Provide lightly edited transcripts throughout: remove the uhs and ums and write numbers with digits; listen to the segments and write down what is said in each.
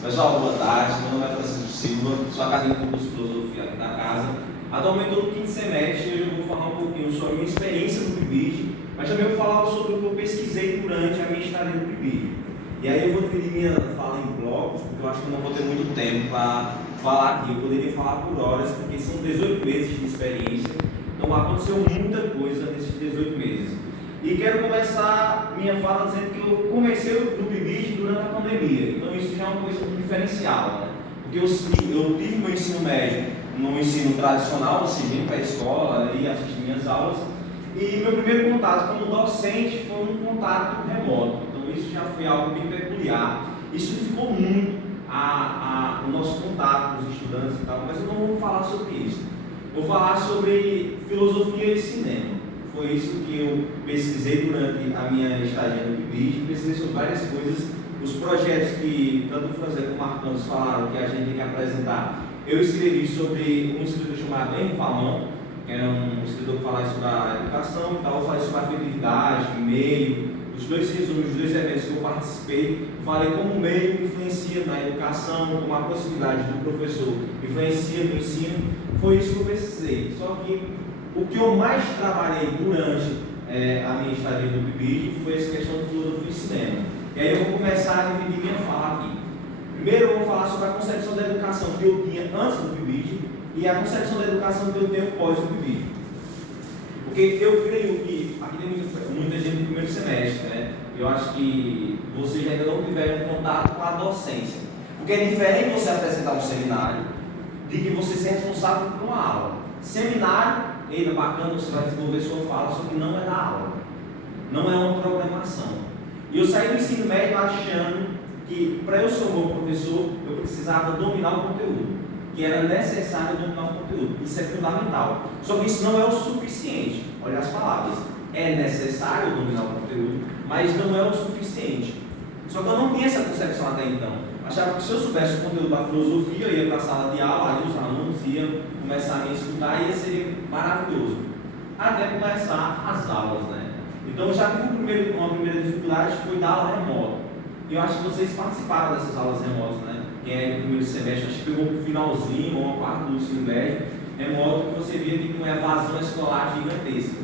Pessoal, boa tarde. Meu nome é Francisco Silva, sou acadêmico do curso de filosofia aqui da casa. Atualmente estou no quinto semestre e hoje eu vou falar um pouquinho sobre a minha experiência no PIBID, mas também vou falar sobre o que eu pesquisei durante a minha estadia no PIBID. E aí eu vou dividir minha fala em blocos, porque eu acho que eu não vou ter muito tempo para falar aqui. Eu poderia falar por horas, porque são 18 meses de experiência, então aconteceu muita coisa nesses 18 meses. E quero começar minha fala dizendo que eu comecei no PIBID durante a pandemia, então isso já é uma coisa diferencial, né? Porque eu tive meu ensino médio no ensino tradicional, ou seja, indo para a escola e assistir minhas aulas, e meu primeiro contato como docente foi um contato remoto, então isso já foi algo bem peculiar. Isso dificultou muito o nosso contato com os estudantes e tal, mas eu não vou falar sobre isso. Vou falar sobre filosofia e cinema. Foi isso que eu pesquisei durante a minha estadia no PIBID, pesquisei sobre várias coisas, os projetos que tanto o Franzé como o Marcos falaram que a gente tem que apresentar. Eu escrevi sobre um escritor chamado Henri Fanon, que era um escritor que falava sobre a educação e tal, eu falei sobre a afetividade, meio, os dois resumos, os dois eventos que eu participei, falei como o meio influencia na educação, como a possibilidade do professor influencia no ensino, foi isso que eu pesquisei. Só que o que eu mais trabalhei durante a minha estadia no PIBID foi essa questão de filosofia e cinema. E aí eu vou começar a dividir minha fala aqui. Primeiro eu vou falar sobre a concepção da educação que eu tinha antes do PIBID e a concepção da educação que eu tenho pós o PIBID. Porque eu creio que, aqui tem muita gente no primeiro semestre, né? Eu acho que vocês ainda não tiveram contato com a docência. Porque é diferente você apresentar um seminário de que você ser responsável por uma aula. Seminário, é bacana, você vai desenvolver sua fala, só que não é da aula, não é uma programação. E eu saí do ensino médio achando que para eu ser um bom professor, eu precisava dominar o conteúdo, que era necessário dominar o conteúdo. Isso é fundamental. Só que isso não é o suficiente. Olha as palavras. É necessário dominar o conteúdo, mas não é o suficiente. Só que eu não tinha essa concepção até então. Achava que se eu soubesse o conteúdo da filosofia, eu ia para a sala de aula, aí os alunos iam começar a me escutar e ia ser maravilhoso. Até começar as aulas, né? Então eu já tive uma primeira dificuldade, que foi dar aula remota. E eu acho que vocês participaram dessas aulas remotas, né? Quem é do primeiro semestre, acho que pegou um finalzinho, ou uma parte do ensino médio remoto, que você via que uma evasão escolar gigantesca.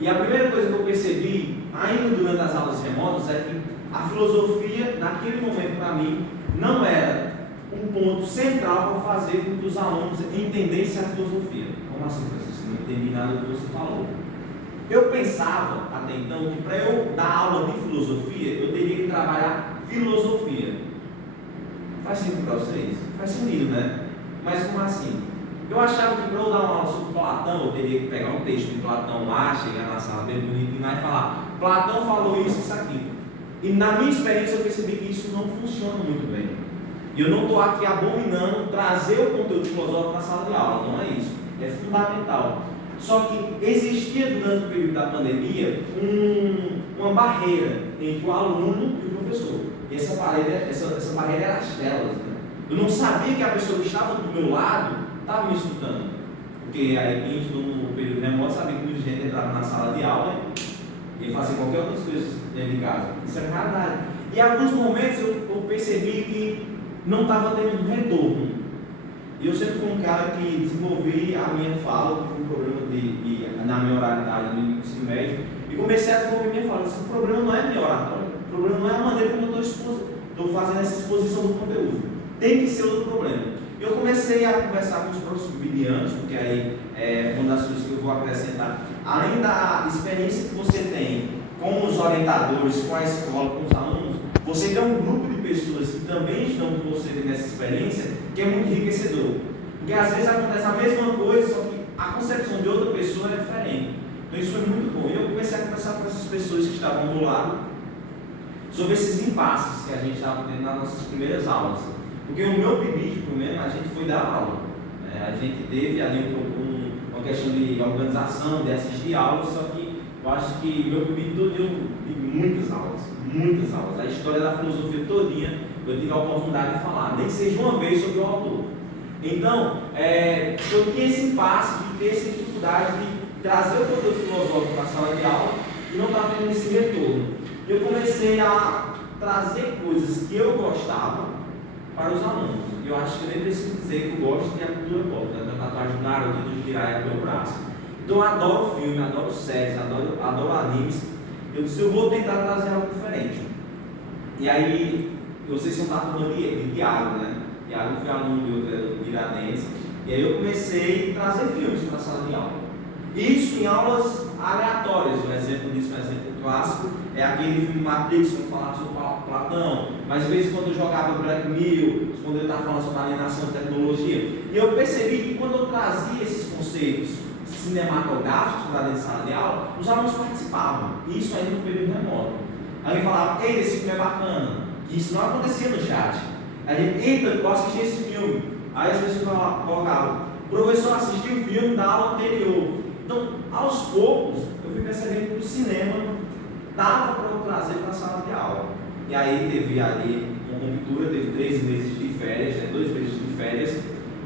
E a primeira coisa que eu percebi, ainda durante as aulas remotas, é que a filosofia, naquele momento para mim, não era um ponto central para fazer com que os alunos entendessem a filosofia. Como assim, Francisco? Não entendi nada do que você falou. Eu pensava, até então, que para eu dar aula de filosofia, eu teria que trabalhar filosofia. Faz sentido para vocês? Faz sentido, né? Mas como assim? Eu achava que para eu dar uma aula sobre Platão, eu teria que pegar um texto de Platão lá, chegar na sala bem bonitinho lá e falar: Platão falou isso aqui. E na minha experiência eu percebi que isso não funciona muito bem. E eu não estou aqui abominando trazer o conteúdo filosófico na sala de aula, não é isso. É fundamental. Só que existia durante o período da pandemia uma barreira entre o aluno e o professor. E essa barreira era as telas, né? Eu não sabia que a pessoa que estava do meu lado estava me escutando. Porque aí quem estudou no período remoto sabia que muita gente entrava na sala de aula e fazer qualquer outras coisas dentro de casa. Isso é verdade. E em alguns momentos eu percebi que não estava tendo retorno. E eu sempre fui um cara que desenvolvi a minha fala, que foi um problema na minha oralidade no ensino médio, e comecei a desenvolver minha fala. O problema não é a minha oratória, o problema não é a maneira como eu estou fazendo essa exposição do conteúdo. Tem que ser outro problema. Eu comecei a conversar com os professores biblianos, porque aí é uma das coisas que eu vou acrescentar. Além da experiência que você tem com os orientadores, com a escola, com os alunos, você tem um grupo de pessoas que também estão com você nessa experiência, que é muito enriquecedor. Porque às vezes acontece a mesma coisa, só que a concepção de outra pessoa é diferente. Então isso foi muito bom. E eu comecei a conversar com essas pessoas que estavam do lado sobre esses impasses que a gente estava tendo nas nossas primeiras aulas. Porque o meu PIBID, primeiro, a gente foi dar aula. A gente teve ali uma questão de organização, de assistir aulas, só que eu acho que o meu PIBID todo deu muitas aulas. A história da filosofia todinha eu tive a oportunidade de falar, nem que seja uma vez sobre o autor. Então, eu tinha esse impasse de ter essa dificuldade de trazer o conteúdo filosófico para a sala de aula e não estava tendo esse retorno. Eu comecei a trazer coisas que eu gostava, para os alunos. E eu acho que eu nem preciso dizer que eu gosto de cultura pop, né? A tatuagem do Naruto e do Jiraiya no meu braço. Então eu adoro filme, adoro séries, adoro animes. Eu disse, eu vou tentar trazer algo diferente. E aí, vocês são da turma de Thiago, né? Thiago foi aluno meu, que era do Tiradentes. E aí eu comecei a trazer filmes para a sala de aula. Isso em aulas aleatórias. Um exemplo disso, um exemplo clássico, é aquele filme Matrix, que eu falava sobre Platão. Mas às vezes quando eu jogava Black Mirror, quando eu estava falando sobre alienação de tecnologia. E eu percebi que quando eu trazia esses conceitos cinematográficos para dentro de sala de aula, os alunos participavam. E isso ainda no período remoto. Alguém falava, ei, esse filme é bacana. Que isso não acontecia no chat. A gente, eita, eu assisti esse filme. Aí as pessoas colocavam, o professor assistiu o filme da aula anterior. Então, aos poucos, eu fui percebendo que o cinema dava para eu trazer para a sala de aula. E aí teve ali uma ruptura, teve 3 meses de férias, 2 meses de férias.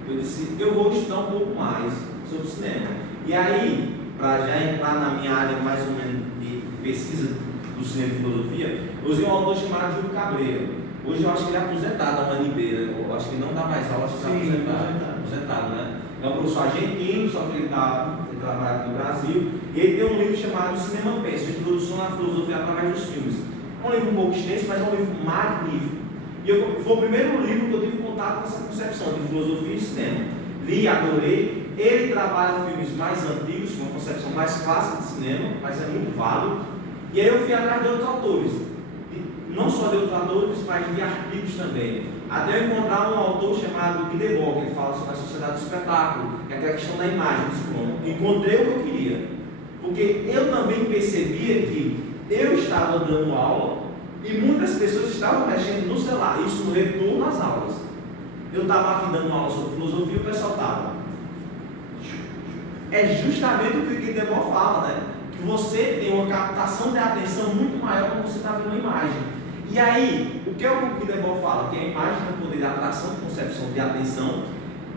Eu disse, eu vou estudar um pouco mais sobre o cinema. E aí, para já entrar na minha área mais ou menos de pesquisa do cinema e filosofia, eu usei um autor chamado Júlio Cabreira. Hoje eu acho que ele é aposentado da UNB, eu acho que não dá mais aula, acho que está aposentado, né? É um professor argentino, só que ele trabalha aqui no Brasil. E ele tem um livro chamado Cinema Penso, Introdução à Filosofia através dos Filmes. É um livro um pouco extenso, mas é um livro magnífico. E foi o primeiro livro que eu tive contato com essa concepção de filosofia e cinema. Li, adorei. Ele trabalha filmes mais antigos, uma concepção mais clássica de cinema, mas é muito válido. E aí eu fui atrás de outros autores. Não só de outros autores, mas de artigos também. Até eu encontrar um autor chamado Guy Debord, que ele fala sobre a sociedade do espetáculo, que é aquela questão da imagem, encontrei o que eu queria. Porque eu também percebia que eu estava dando aula e muitas pessoas estavam mexendo no celular, isso no retorno às aulas. Eu estava aqui dando aula sobre filosofia e o pessoal estava. É justamente o que o Guy Debord fala, né? Que você tem uma captação de atenção muito maior quando você está vendo uma imagem. E aí, o que é o que o Guy Debord fala? Que a imagem tem o poder de atração, de concepção, de atenção.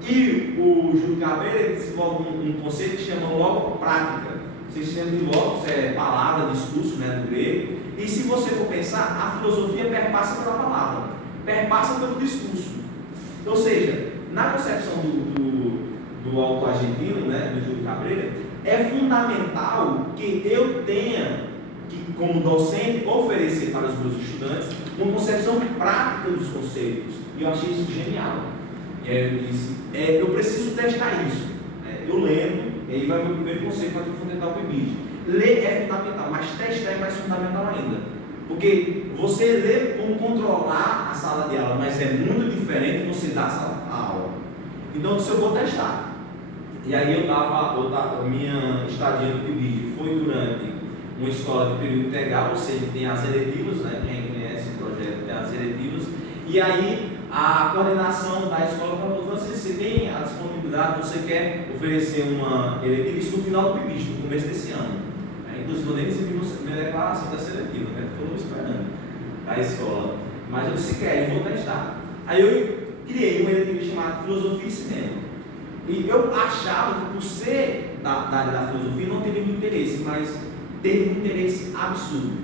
E o Júlio Cabreira desenvolve um conceito que chama logoprática. Esse sistema de logos é palavra, discurso, né, do grego. E se você for pensar, a filosofia perpassa pela palavra, perpassa pelo discurso. Ou seja, na concepção do autor argentino, né, do Júlio Cabreira, é fundamental que eu tenha que, como docente, oferecer para os meus estudantes uma concepção prática dos conceitos. E eu achei isso genial. E aí eu disse, eu preciso testar isso. Eu lendo, e aí vai o meu primeiro conceito para fundamentar o PIBID. Ler é fundamental, mas testar é mais fundamental ainda. Porque você lê como controlar a sala de aula, mas é muito diferente você dar a aula. Então, eu vou testar. E aí a minha estadia no PIBID foi durante uma escola de período integral, ou seja, tem as eletivas, né? Quem conhece o projeto tem as eletivas. E aí a coordenação da escola falou, você tem a disponibilidade, você quer oferecer uma eletiva, isso no final do PIBID, no começo desse ano. Inclusive eu nem recebi minha declaração da seletiva, né? Estou esperando a escola. Mas eu disse, quer, eu vou testar. Aí eu criei uma eletiva chamada Filosofia e Cinema. E eu achava que por ser da área da filosofia não teria muito interesse, mas teve um interesse absurdo.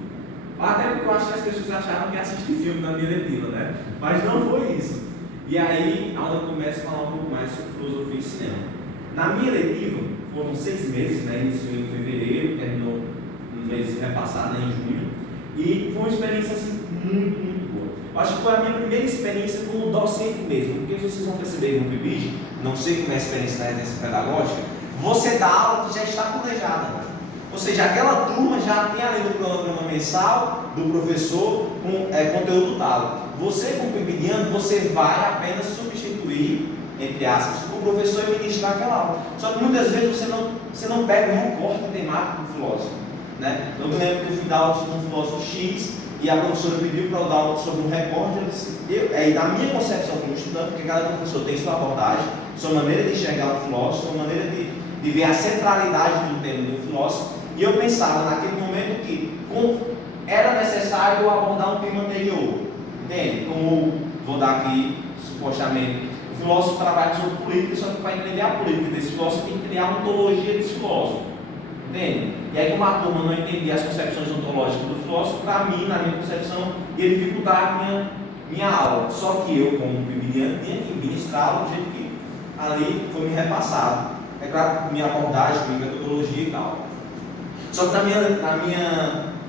Até porque eu acho que as pessoas achavam que ia assistir filme na minha eletiva, né? Mas não foi isso. E aí, a aula começa a falar um pouco mais sobre filosofia e cinema. Na minha eletiva, foram 6 meses, né? Iniciou em fevereiro, terminou no mês repassado, né? Em junho. E foi uma experiência assim, muito, muito boa. Eu acho que foi a minha primeira experiência como docente mesmo, porque vocês vão perceber no PIBID, não sei como é a experiência da residência pedagógica, você dá aula que já está planejada, né? Ou seja, aquela turma já tem além do cronograma mensal do professor com conteúdo tal. Você, como PIBIdiano, você vai apenas substituir, entre aspas, o professor e ministrar aquela aula. Só que muitas vezes você não pega um recorte temático do filósofo, né? Eu me lembro que eu fui dar aula sobre um filósofo X e a professora pediu para eu dar aula sobre um recorte. Eu disse, da minha concepção como estudante, porque cada professor tem sua abordagem, sua maneira de enxergar o filósofo, sua maneira de ver a centralidade do tema do filósofo. E eu pensava naquele momento que era necessário eu abordar um tema anterior. Entende? Como vou dar aqui, supostamente, o filósofo trabalha sobre política, só que para entender a política desse filósofo tem que criar a ontologia desse filósofo. Entende? E aí, como a turma não entendia as concepções ontológicas do filósofo, para mim, na minha concepção, ia dificultar minha aula. Só que eu, como bibliano, tinha que ministrar do jeito que ali foi me repassado. É claro que minha abordagem, minha metodologia e tal. Só que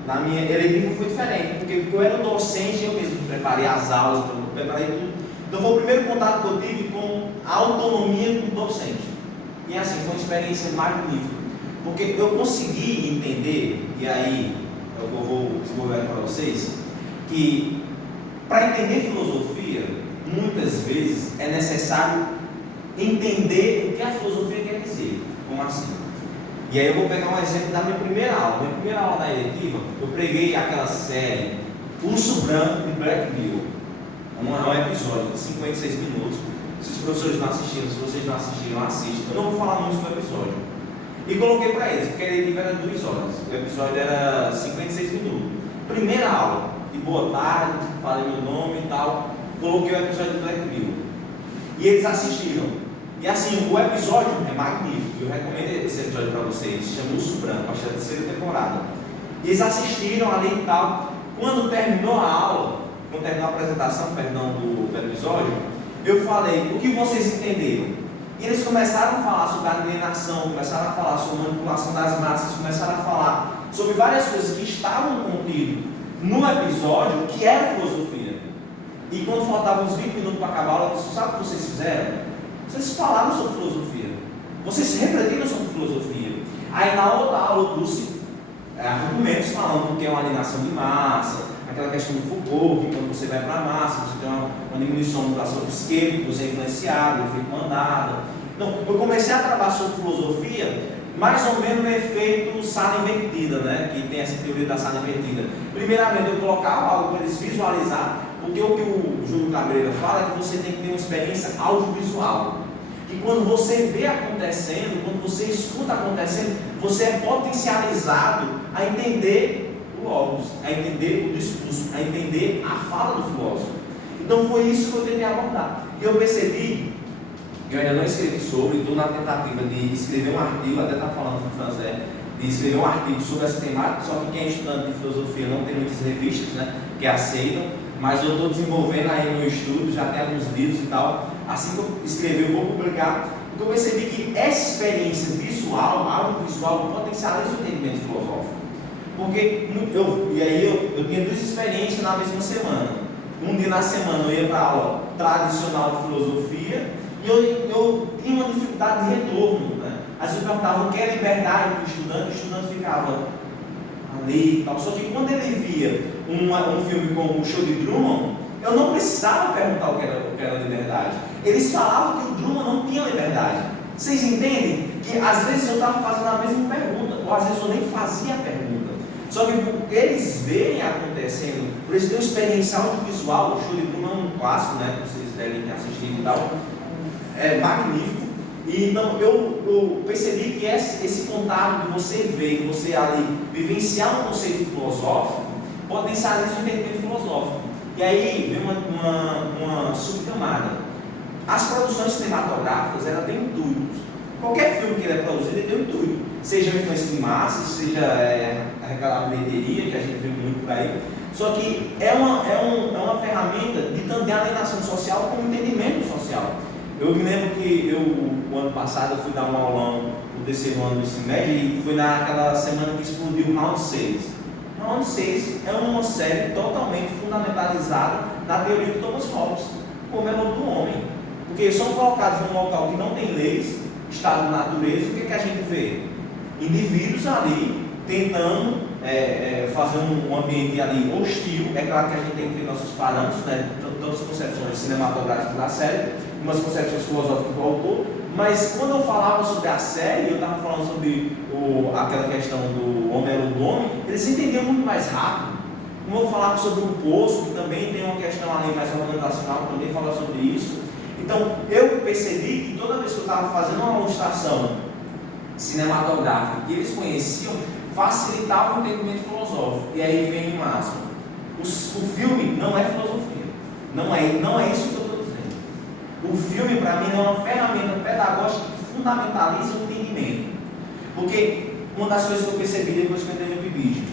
na minha eletiva foi diferente, porque eu era docente, eu mesmo preparei as aulas, preparei tudo. Então foi o primeiro contato que eu tive com a autonomia do docente. E assim, foi uma experiência magnífica, porque eu consegui entender, e aí eu vou desenvolver para vocês, que para entender filosofia, muitas vezes é necessário entender o que a filosofia quer dizer. Como assim? E aí eu vou pegar um exemplo da minha primeira aula. Minha primeira aula na eletiva, eu preguei aquela série Urso Branco de Black Mirror. É um episódio de 56 minutos. Se os professores não assistiram, se vocês não assistiram, assistam. Eu não vou falar muito sobre o episódio. E coloquei para eles, porque a eletiva era 2 horas. O episódio era 56 minutos. Primeira aula, de boa tarde, falei meu nome e tal. Coloquei o episódio do Black Mirror. E eles assistiram. E assim, o episódio é magnífico. Eu recomendo esse episódio para vocês. Se chama Urso Branco, acho que é a 3ª temporada. E eles assistiram ali e tal. Quando terminou a aula, quando terminou a apresentação, perdão, do episódio, eu falei, o que vocês entenderam? E eles começaram a falar sobre alienação, começaram a falar sobre manipulação das massas, começaram a falar sobre várias coisas que estavam contidas no episódio, que era filosofia. E quando faltavam uns 20 minutos para acabar a aula, eu disse, sabe o que vocês fizeram? Vocês falaram sobre filosofia. Vocês refletiram sobre filosofia. Aí na outra aula eu trouxe argumentos falando que é uma alienação de massa, aquela questão do Foucault, que quando você vai para a massa, você tem uma diminuição da ação esquerda, você é influenciado, efeito mandado. Então, eu comecei a trabalhar sobre filosofia, mais ou menos no efeito sala invertida, né? Que tem essa teoria da sala invertida. Primeiramente, eu colocava algo para eles visualizar, porque o que o Júlio Cabreira fala é que você tem que ter uma experiência audiovisual. E quando você vê acontecendo, quando você escuta acontecendo, você é potencializado a entender o logos, a entender o discurso, a entender a fala do filósofo. Então foi isso que eu tentei abordar. E eu percebi que eu ainda não escrevi sobre, estou na tentativa de escrever um artigo, até está falando com o Franzé, de escrever um artigo sobre essa temática, só que quem é estudante de filosofia não tem muitas revistas, né, que aceitam, mas eu estou desenvolvendo aí no estudo, já tem alguns livros e tal. Assim que eu escrever, eu vou publicar, porque eu percebi que essa experiência visual, audiovisual, potencializa o entendimento filosófico. Porque eu tinha 2 experiências na mesma semana. Um dia na semana eu ia para a aula tradicional de filosofia e eu tinha uma dificuldade de retorno, né? Às vezes eu perguntava o que é liberdade do o estudante ficava ali e tal. Só que quando ele via um filme como o Show de Truman, eu não precisava perguntar o que era liberdade. Eles falavam que o Truman não tinha liberdade. Vocês entendem? Que às vezes eu estava fazendo a mesma pergunta, ou às vezes eu nem fazia a pergunta. Só que por eles verem acontecendo, por eles terem uma experiência audiovisual, o Show de Truman é um clássico, né? Que vocês devem ter assistido e tal. É magnífico. E então eu percebi que esse contato de você ver, você ali vivenciar um conceito filosófico, potencializa o entendimento filosófico. E aí vem uma subcamada. As produções cinematográficas, ela tem intuitos. Qualquer filme que ele é produzido, ele tem um intuito. Seja uma influência de massas, seja arrecadar bilheteria, que a gente vê muito por aí. Só que é uma ferramenta de também alienação social como entendimento social. Eu me lembro que o ano passado, eu fui dar um aulão no 3º ano do ensino médio e foi naquela semana que explodiu o Round 6. Round 6 é uma série totalmente fundamentalizada na teoria de Thomas Hobbes, o método do homem. Porque são colocados num local que não tem leis, estado de natureza, o que a gente vê? Indivíduos ali tentando fazer um ambiente ali hostil. É claro que a gente tem que ter nossos parâmetros, né? Tantas concepções cinematográficas da série, umas concepções filosóficas do autor, mas quando eu falava sobre a série, eu estava falando sobre aquela questão do homem era o homem, eles entendiam muito mais rápido. Como eu falava sobre o Poço, que também tem uma questão ali mais organizacional, também fala sobre isso. Então, eu percebi que toda vez que eu estava fazendo uma ilustração cinematográfica que eles conheciam, facilitava o entendimento filosófico. E aí vem o máximo. O filme não é filosofia. Não é isso que eu estou dizendo. O filme, para mim, é uma ferramenta pedagógica que fundamentaliza o entendimento. Porque uma das coisas que eu percebi depois que eu entrei no PIBID,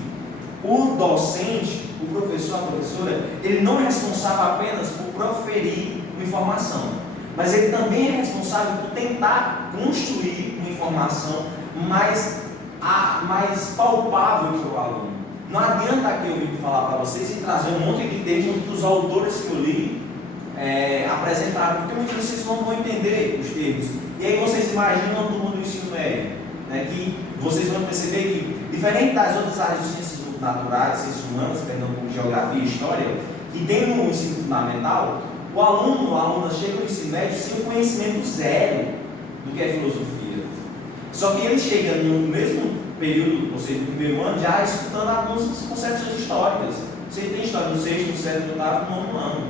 o docente, o professor, a professora, ele não é responsável apenas por proferir uma informação, mas ele também é responsável por tentar construir uma informação mais palpável para o aluno. Não adianta aqui eu vir falar para vocês e trazer um monte de texto dos autores que eu li apresentaram, porque muitas vezes vocês não vão entender os termos. E aí vocês imaginam a turma do ensino médio, né, que vocês vão perceber que, diferente das outras áreas de ciências naturais, ciências humanas, como geografia e história, que tem no ensino fundamental, o aluno, a aluna chega no ensino médio sem o conhecimento zero do que é filosofia. Só que ele chega no mesmo período, ou seja, no primeiro ano, já escutando algumas concepções históricas. Você tem história no sexto, no sétimo, no oitavo, no nono ano.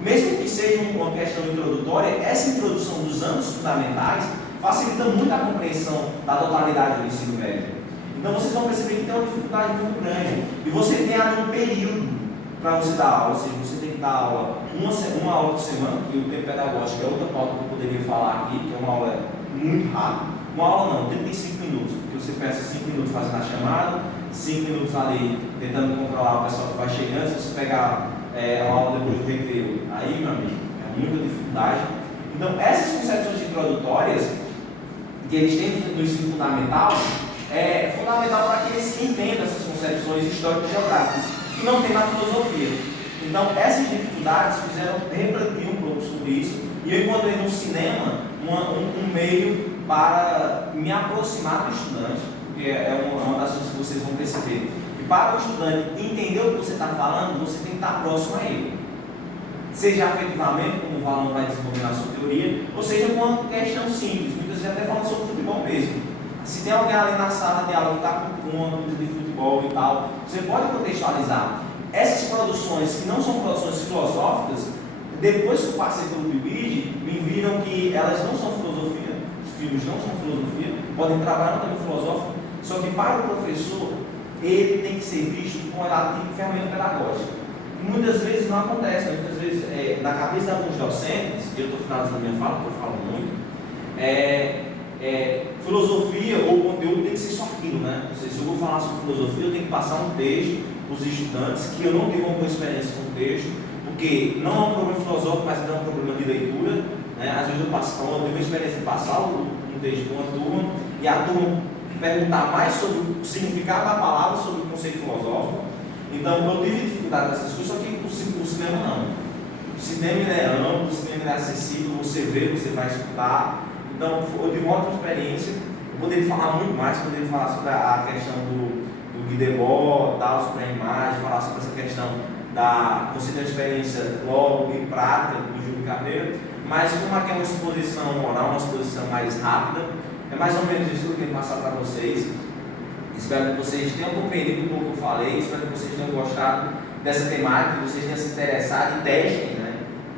Mesmo que seja uma questão introdutória, essa introdução dos anos fundamentais facilita muito a compreensão da totalidade do ensino médio. Então vocês vão perceber que tem uma dificuldade muito grande. E você tem ali um período para você dar aula, ou seja, você tem que dar aula uma aula por semana, que o tempo pedagógico é outra pauta que eu poderia falar aqui, que é uma aula muito rápida. Uma aula não, 35 minutos, porque você pensa 5 minutos fazendo a chamada, 5 minutos ali tentando controlar o pessoal que vai chegando. Se você pegar uma aula depois do recreio, aí, meu amigo, é muita dificuldade. Então, essas concepções introdutórias que eles têm no ensino fundamental, é fundamental para aqueles que entendam essas concepções histórico-geográficas, que não tem na filosofia. Então, essas dificuldades fizeram refletir um pouco sobre isso, e eu encontrei no cinema um meio para me aproximar do estudante, porque é uma das coisas que vocês vão perceber. E para o estudante entender o que você está falando, você tem que estar próximo a ele. Seja afetivamente, como o aluno vai desenvolver na sua teoria, ou seja com uma questão simples, muitas vezes até falando sobre futebol mesmo. Se tem alguém ali na sala de aula que está com uma coisa de futebol e tal, você pode contextualizar. Essas produções que não são produções filosóficas, depois que eu passei pelo PIBID, me viram que elas não são filosofia, os filmes não são filosofia, podem trabalhar no tema filosófico, só que para o professor, ele tem que ser visto como uma ferramenta pedagógica. E muitas vezes não acontece, muitas vezes, na cabeça de alguns docentes, e eu estou finalizando a minha fala, porque eu falo muito, filosofia ou conteúdo tem que ser só aquilo, né? Ou seja, se eu vou falar sobre filosofia, eu tenho que passar um texto para os estudantes que eu não tive uma boa experiência com o texto, porque não é um problema filosófico, mas é um problema de leitura, né? Às vezes eu tive uma experiência de passar um texto para uma turma e a turma perguntar mais sobre o significado da palavra, sobre o conceito filosófico. Então eu tive dificuldade nessas coisas, só que o cinema não. O cinema ele é amplo, o cinema ele é acessível, você vê, você vai escutar. Então eu tive uma ótima experiência. Eu poderia falar muito mais, poderia falar sobre a questão do Guy Debord, tal, sobre a imagem, falar sobre essa questão da você ter uma experiência logo e prática do Júlio Carneiro, mas como aqui é uma exposição oral, uma exposição mais rápida, é mais ou menos isso que eu tenho que passar para vocês. Espero que vocês tenham compreendido um pouco o que eu falei, espero que vocês tenham gostado dessa temática, que vocês tenham se interessado e testem, né?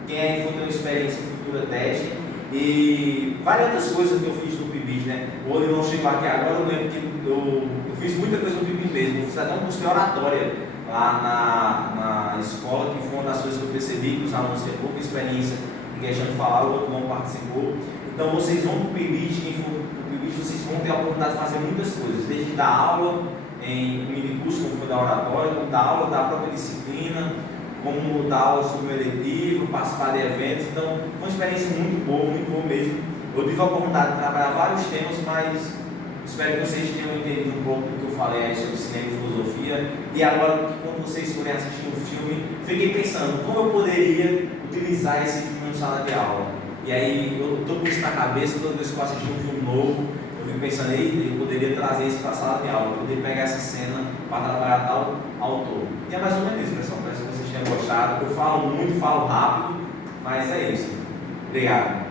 Quem aí for ter uma experiência futura, testem. E várias outras coisas que eu fiz no PIBID, né? O Olho não chegou aqui agora, eu lembro que eu fiz muita coisa no PIBID mesmo, eu fiz até um curso de oratória lá na escola, que foi uma das coisas que eu percebi, que os alunos têm pouca experiência em questão de falar, o outro não participou. Então vocês vão para o PIBID, quem for para o PIBID, vocês vão ter a oportunidade de fazer muitas coisas, desde dar aula em um mini curso, como foi da oratória, como dar aula da própria disciplina, como dar aula sobre o eletivo, participar de eventos. Então foi uma experiência muito boa mesmo. Eu tive a oportunidade de trabalhar vários temas, mas espero que vocês tenham entendido um pouco do que eu falei aí sobre cinema e filosofia. E agora, quando vocês forem assistir um filme, fiquei pensando como eu poderia utilizar esse filme em sala de aula. E aí eu estou com isso na cabeça, toda vez que eu assistir um filme novo, eu fico pensando, eu poderia trazer isso para a sala de aula, eu poderia pegar essa cena para trabalhar tal autor. E é mais ou menos isso, pessoal. Espero que vocês tenham gostado. Eu falo muito, falo rápido, mas é isso. Obrigado.